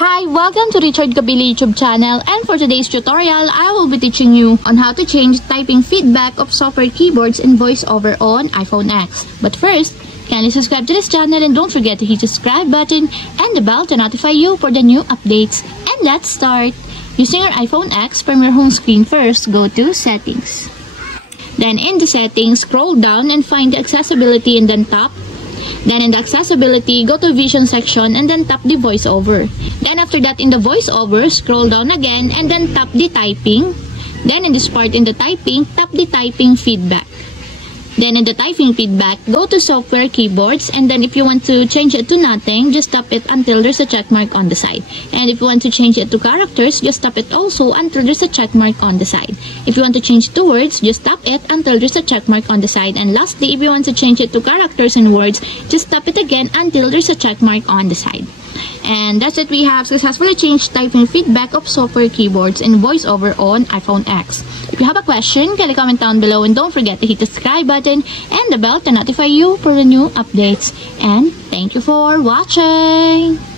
Hi, welcome to Richard Kabili YouTube channel, and for today's tutorial, I will be teaching you on how to change typing feedback of software keyboards in VoiceOver on iPhone X. But first, kindly subscribe to this channel and don't forget to hit the subscribe button and the bell to notify you for the new updates. And let's start! Using your iPhone X, from your home screen first, go to Settings. Then in the Settings, scroll down and find the Accessibility and then tap. Then in the Accessibility, go to Vision section and then tap the VoiceOver. Then after that, in the VoiceOver, scroll down again and then tap the Typing. Then in this part in the Typing, tap the Typing Feedback. Then in the Typing Feedback, go to Software Keyboards, and then if you want to change it to nothing, just tap it until there's a check mark on the side. And if you want to change it to characters, just tap it also until there's a check mark on the side. If you want to change to words, just tap it until there's a check mark on the side. And lastly, if you want to change it to characters and words, just tap it again until there's a check mark on the side. And that's it. We have successfully changed typing feedback of software keyboards in VoiceOver on iPhone X. If you have a question, kindly comment down below and don't forget to hit the subscribe button and the bell to notify you for the new updates. And thank you for watching!